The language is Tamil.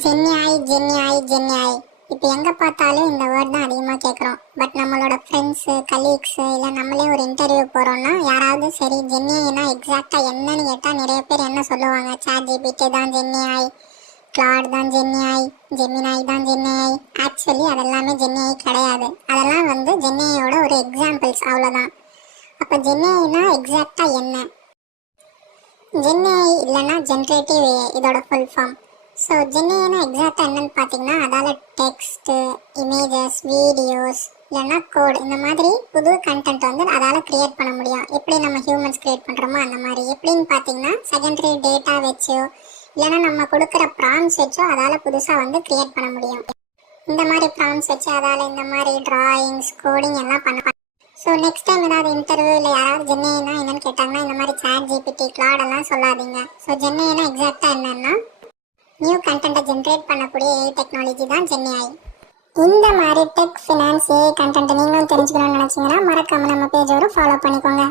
ஜென்யாய் ஜென்யாய் ஜென்யாய் இப்போ எங்கே பார்த்தாலும் இந்த வேர்ட் தான் அதிகமாக கேட்குறோம். பட் நம்மளோட ஃப்ரெண்ட்ஸு கலீக்ஸு இல்லை நம்மளே ஒரு இன்டர்வியூ போகிறோன்னா யாராவது சரி ஜென்யாய்னா எக்ஸாக்டாக என்னன்னு கேட்டால் நிறைய பேர் என்ன சொல்லுவாங்க, சாட் ஜிபிடி தான் ஜென்யாய், கிளாட் தான் ஜென்யாய், ஜெமினாய் தான் ஜென்யாய். ஆக்சுவலி அதெல்லாமே ஜென்யாய் கிடையாது. அதெல்லாம் வந்து ஜென்யாயோட ஒரு எக்ஸாம்பிள்ஸ், அவ்வளோதான். அப்போ ஜென்யாய்னா எக்ஸாக்டாக என்ன? ஜென்யாய் இல்லைன்னா ஜென்ரேட்டிவ் ஏஐ இதோட ஃபுல் ஃபார்ம். ஸோ ஜென்யாய்னா எக்ஸாக்டாக என்னன்னு பார்த்தீங்கன்னா அதால் டெக்ஸ்ட்டு, இமேஜஸ், வீடியோஸ் இல்லைன்னா கோட் இந்த மாதிரி புது கண்டென்ட் வந்து அதால் க்ரியேட் பண்ண முடியும். எப்படி நம்ம ஹியூமன்ஸ் க்ரியேட் பண்ணுறோமோ அந்த மாதிரி. எப்படின்னு பார்த்தீங்கன்னா செகண்டரி டேட்டா வச்சோ இல்லைன்னா நம்ம கொடுக்குற ப்ராம்ஸ் வச்சோ அதால் புதுசாக வந்து க்ரியேட் பண்ண முடியும். இந்த மாதிரி ப்ராம்ஸ் வச்சு அதால் இந்த மாதிரி ட்ராயிங்ஸ், கோடிங் எல்லாம் பண்ண. ஸோ நெக்ஸ்ட் டைம் ஏதாவது இன்டர்வியூ இல்லை யாராவது ஜென்யாய்னா என்னன்னு கேட்டாங்கன்னா இந்த மாதிரி சாட் ஜிபிடி, கிளாட் எல்லாம் சொல்லாதீங்க. ஸோ ஜென்யாய்னா எக்ஸாக்டாக என்னன்னா நியூ கண்டென்ட்டை ஜென்ரேட் பண்ணக்கூடிய ஏஐ டெக்னாலஜி தான் ஜென்யாய். இந்த மாதிரி டெக், ஃபினான்ஸ், ஏஐ கண்டென்ட் நீங்களும் தெரிஞ்சுக்கணும்னு நினச்சிங்கன்னா மறக்காமல் நம்ம பேஜ் ஃபாலோ பண்ணிக்கோங்க.